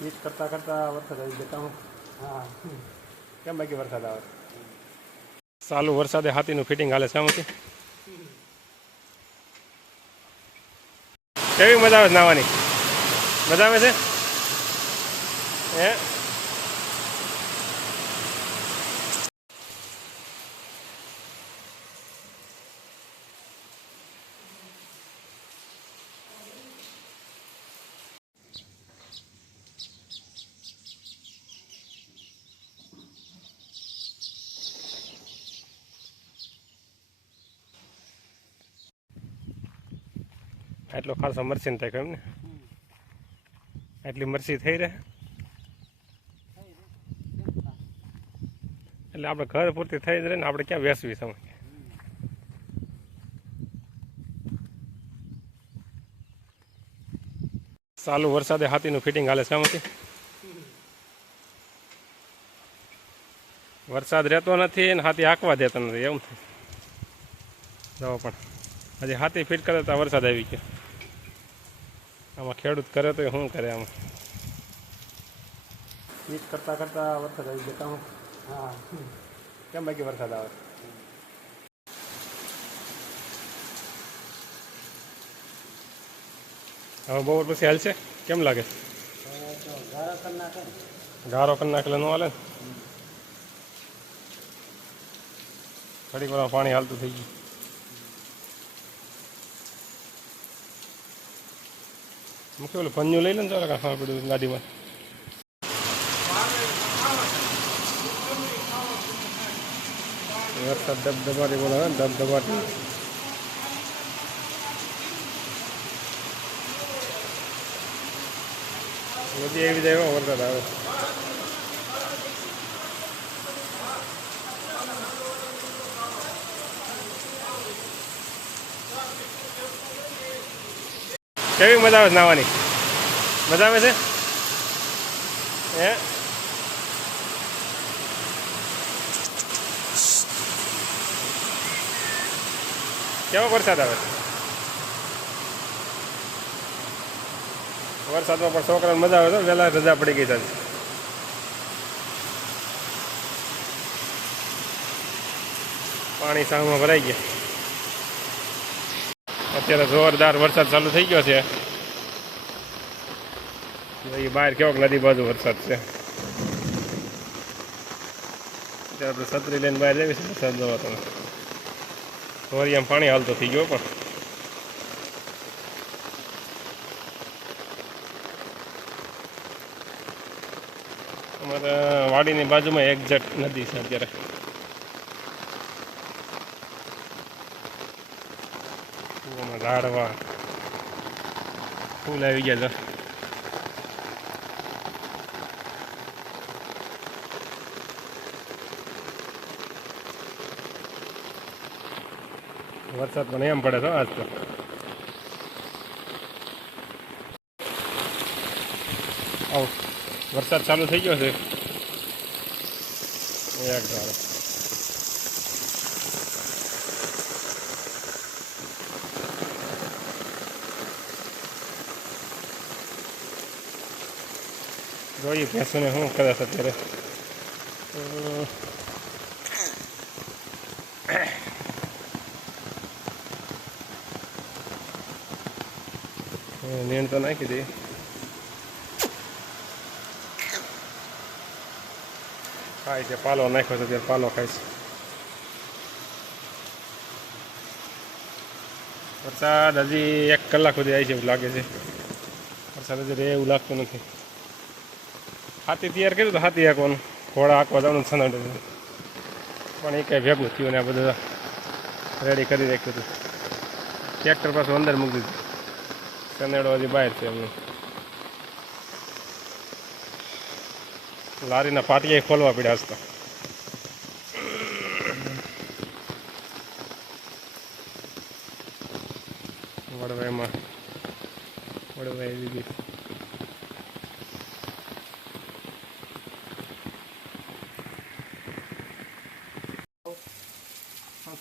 ઈજ કરતાં કરતાં વરસાદ આવી જતા હું હા કેમ બાકી વરસાદ આવે ચાલુ વરસાદે હાથીનું ફિટિંગ હાલે શામાંથી કેવી મજા આવે નાવાની મજા આવે છે હે એટલો ખાસો મરસી થાય કેમ ને એટલી મરસી થઈ રહે એટલે આપણે ઘર પૂરતી થઈ જ રહે ને આપણે ક્યાં વેસવી સમય ચાલુ વરસાદે હાથીનું ફિટિંગ હાલે શામાંથી વરસાદ રહેતો નથી ને હાથી આંકવા દેતો નથી એવું થાય જવો પણ હજી હાથી ફિટ કરે તો વરસાદ આવી ગયો આમાં ખેડૂત કરે તો શું કરે આમાં ઈજ કરતાં કરતાં વરસાદ આવી જતા હું હા કેમ બાકી વરસાદ આવે હવે બપોર પછી હાલશે કેમ લાગે ગારો કરી નાખેલે ન હાલે ને ઘડીક વાર પાણી હાલતું થઈ ગયું મૂકે ઓલું પન્યું લઈ લે ને ચાલે ખાવા પડ્યું ગાડીમાં વરસાદ દબદબાટી બોલાવે ને દબદબાટી બધી એવી જાય વરસાદ આવે કેવી મજા આવે નાવાની મજા આવે છે હે કેવો વરસાદ આવે વરસાદમાં પણ છોકરાને મજા આવે છે વહેલા રજા પડી ગઈ સાહેબ પાણી સામમાં ભરાઈ ગયા અત્યારે જોરદાર વરસાદ ચાલુ થઈ ગયો છે બહાર કેવોક નદી બાજુ વરસાદ છે અત્યારે તો છત્રી લઈને બહાર જઈએ વરસાદ જોવા તમે વરિયામાં પાણી હાલતો થઈ ગયો પણ અમારા વાડીની બાજુમાં એક્ઝેક્ટ નદી છે અત્યારે ઝાડવા ફૂલ આવી ગયા છે વરસાદ પણ એમ પડે છે આજ તો વરસાદ ચાલુ થઈ ગયો છે એક ધારો જોઈએ ભેંસોને શું કરે છે અત્યારે નીણ તો નાખી દઈએ ખાય છે પાલો નાખ્યો છે ત્યારે પાલો ખાય છે વરસાદ હજી 1 કલાક સુધી આવી છે એવું લાગે છે વરસાદ હજી રહે એવું લાગતું નથી હાથી તૈયાર કર્યું તો હાથી હાંકવાનું ઘોડા હાંકવા જવાનું સનાડે પણ એ કંઈ ભેગું થયું ને આ બધું રેડી કરી રાખ્યું હતું ટ્રેક્ટર પાછું અંદર મૂકી દીધું સનેડો હજી બહાર છે એમનું લારીના પાટિયા ખોલવા પડ્યા હસતા વડવાઈમાં વડવાઈ દીધી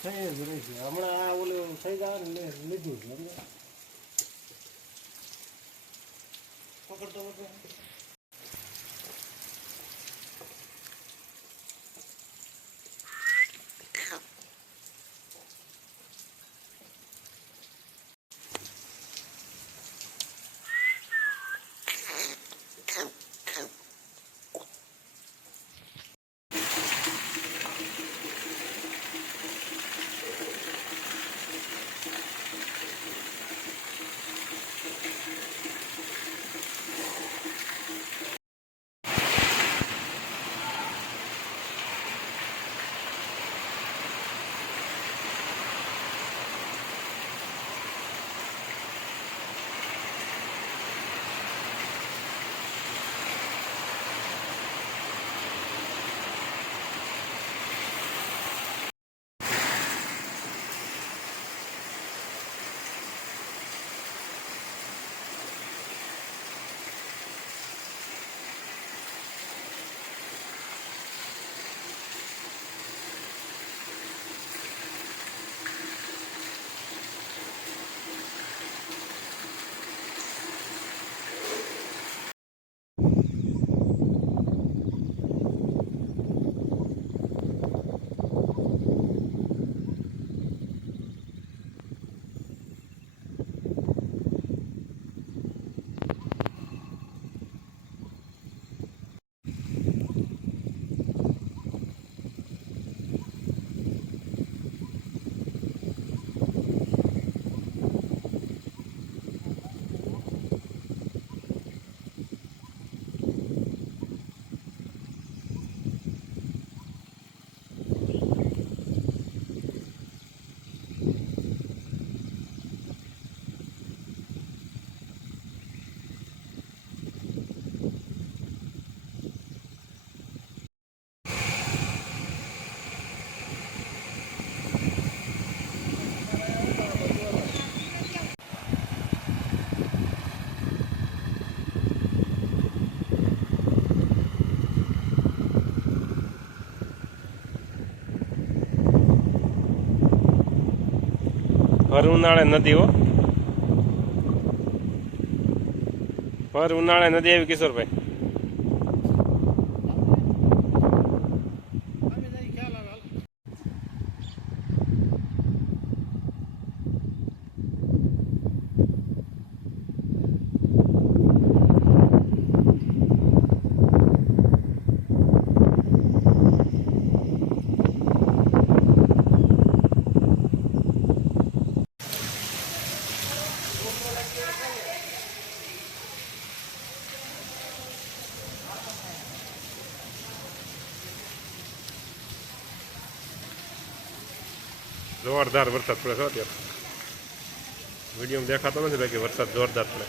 થઈ જ રહી છે હમણાં ઓલું થઈ જાય ને લીધું છે પકડતો ભર ઉનાળે નદી હો, ભર ઉનાળે નદી આવી કિશોરભાઈ. જોરદાર વરસાદ પડે છે અત્યારે. વિડીયોમાં દેખાતો નથી બાકી વરસાદ જોરદાર પડે.